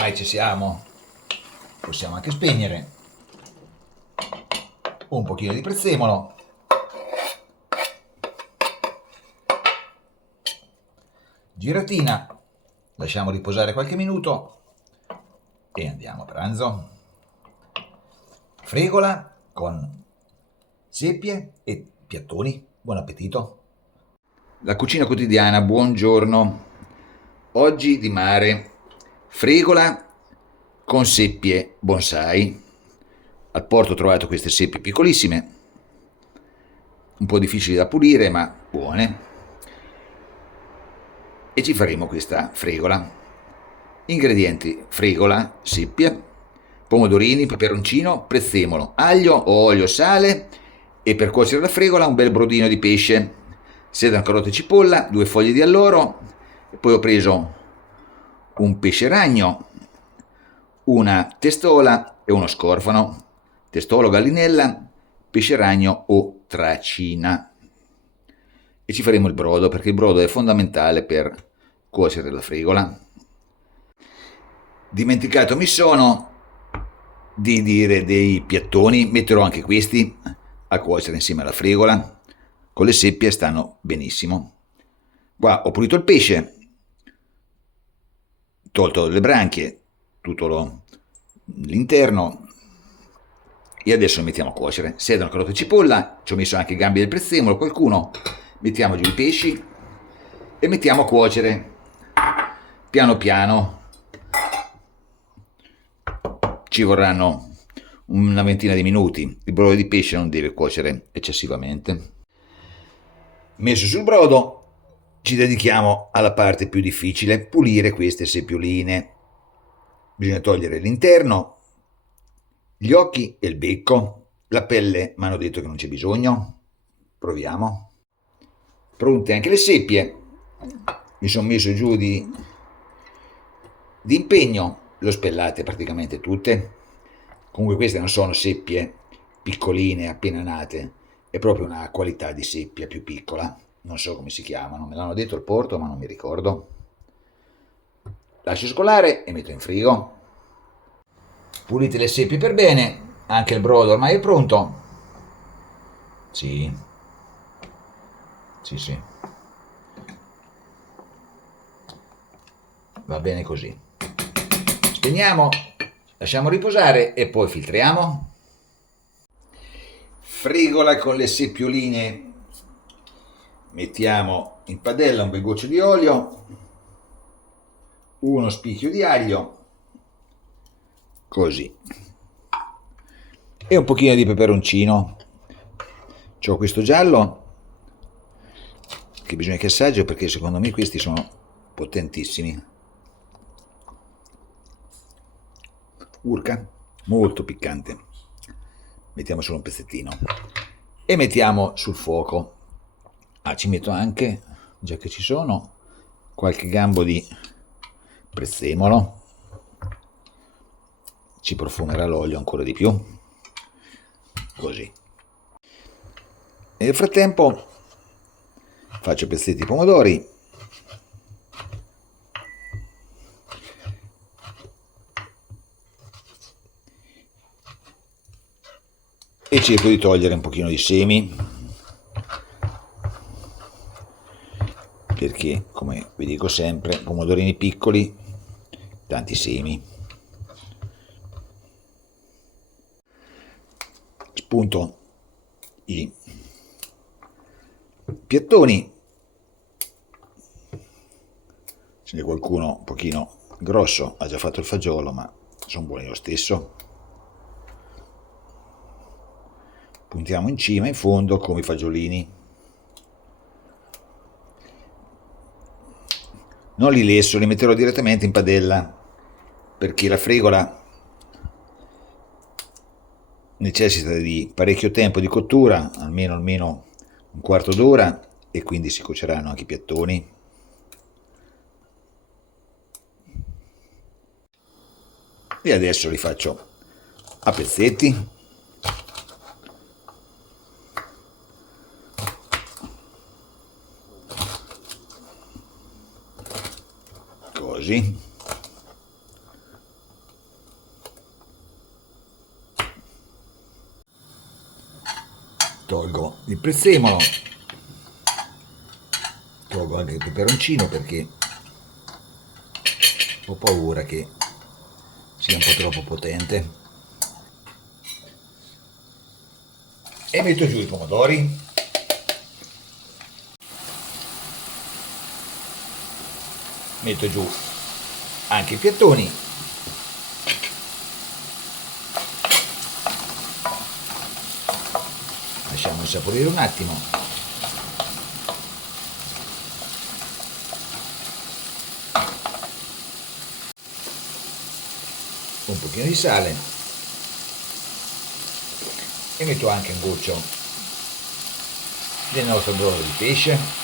ormai ci siamo, possiamo anche spegnere. Un pochino di prezzemolo, giratina, lasciamo riposare qualche minuto e andiamo a pranzo. Fregola con seppie e piattoni. Buon appetito. La cucina quotidiana, buongiorno. Oggi di mare, fregola con seppie bonsai. Al porto ho trovato queste seppie piccolissime, un po' difficili da pulire ma buone. E ci faremo questa fregola. Ingredienti: fregola, seppie, pomodorini, peperoncino, prezzemolo, aglio, olio, sale e per cuocere la fregola un bel brodino di pesce, sedano, carote e cipolla, 2 foglie di alloro, e poi ho preso un pesce ragno, una testola e uno scorfano, testolo, gallinella, pesce ragno o tracina. E ci faremo il brodo, perché il brodo è fondamentale per cuocere la fregola. Dimenticato mi sono di dire dei piattoni, metterò anche questi a cuocere insieme alla fregola, con le seppie stanno benissimo. Qua ho pulito il pesce, tolto le branchie, tutto l'interno, e adesso lo mettiamo a cuocere. Sedano, carote e cipolla, ci ho messo anche i gambi del prezzemolo, qualcuno. Mettiamo giù i pesci e mettiamo a cuocere piano piano. Ci vorranno una ventina di minuti. Il brodo di pesce non deve cuocere eccessivamente. Messo sul brodo, ci dedichiamo alla parte più difficile: pulire queste seppioline. Bisogna togliere l'interno, gli occhi e il becco. La pelle mi hanno detto che non c'è bisogno. Proviamo. Pronte anche le seppie. Mi sono messo giù di impegno, le ho spellate praticamente tutte. Comunque queste non sono seppie piccoline appena nate, è proprio una qualità di seppia più piccola, non so come si chiamano, me l'hanno detto al porto ma non mi ricordo. Lascio scolare e metto in frigo. Pulite le seppie per bene, anche il brodo ormai è pronto. Sì, sì, va bene così. Spegniamo, lasciamo riposare e poi filtriamo. Frigola con le seppioline, mettiamo in padella un bel goccio di olio, uno spicchio di aglio, così, e un pochino di peperoncino. C'ho questo giallo che bisogna che assaggio, perché secondo me questi sono potentissimi. Urca, molto piccante. Mettiamo solo un pezzettino e mettiamo sul fuoco. Ci metto anche, già che ci sono, qualche gambo di prezzemolo, ci profumerà l'olio ancora di più, così. E nel frattempo faccio pezzetti di pomodori, e cerco di togliere un pochino di semi, perché, come vi dico sempre, pomodorini piccoli, tanti semi. Spunto i piattoni, ce n'è qualcuno un pochino grosso, ha già fatto il fagiolo, ma sono buoni lo stesso. Puntiamo in cima, in fondo, come i fagiolini. Non li lesso, li metterò direttamente in padella, perché la fregola necessita di parecchio tempo di cottura, almeno un quarto d'ora, e quindi si cuoceranno anche i piattoni. E adesso li faccio a pezzetti. Così. Tolgo il prezzemolo, tolgo anche il peperoncino perché ho paura che sia un po' troppo potente, e metto giù i pomodori, metto giù anche i piattoni, lasciamo insaporire un attimo, un pochino di sale e metto anche un goccio del nostro brodo di pesce,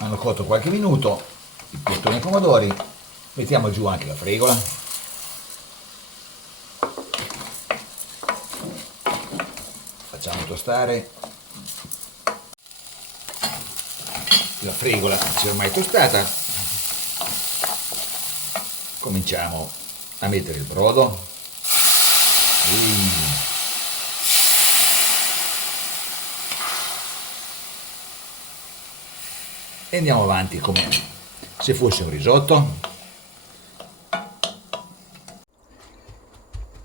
hanno cotto qualche minuto il piattone e i pomodori, mettiamo giù anche la fregola, facciamo tostare, la fregola si è ormai tostata, cominciamo a mettere il brodo, e andiamo avanti come se fosse un risotto.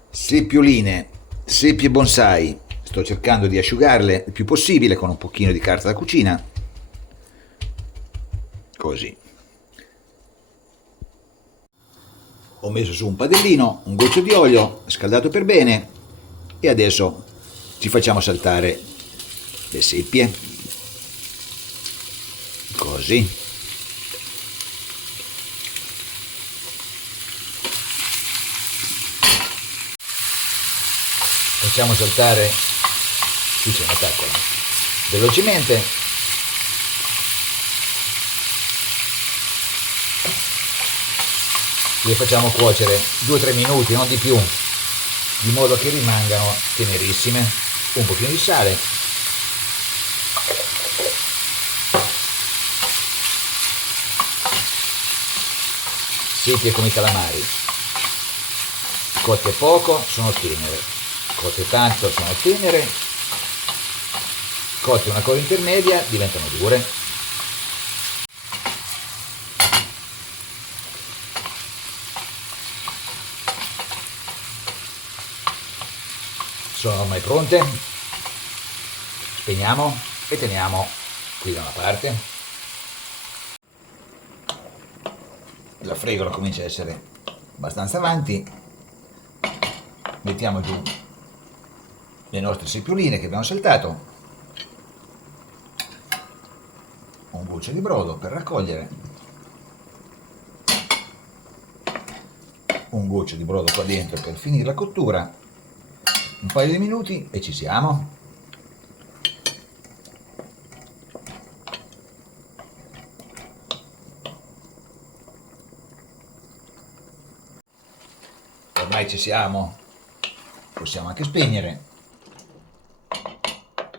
Seppioline, seppie bonsai, sto cercando di asciugarle il più possibile con un pochino di carta da cucina, così. Ho messo su un padellino, un goccio di olio scaldato per bene e adesso ci facciamo saltare le seppie, così. Facciamo saltare, qui c'è una taccola, velocemente, le facciamo cuocere 2-3 minuti, non di più, di modo che rimangano tenerissime, un pochino di sale, seppie come i calamari, cotte poco sono tenere, cotte tanto sono tenere, cotte una cosa intermedia diventano dure. Sono ormai pronte, spegniamo e teniamo qui da una parte. La fregola comincia a essere abbastanza avanti, mettiamo giù le nostre seppioline che abbiamo saltato, un goccio di brodo per raccogliere, un goccio di brodo qua dentro per finire la cottura, un paio di minuti e ci siamo. Ormai ci siamo, possiamo anche spegnere,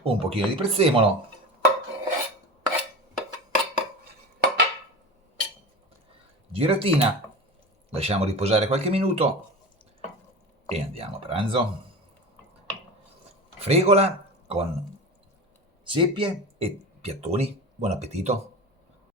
un pochino di prezzemolo, giratina, lasciamo riposare qualche minuto e andiamo a pranzo. Fregola con seppie e piattoni, buon appetito!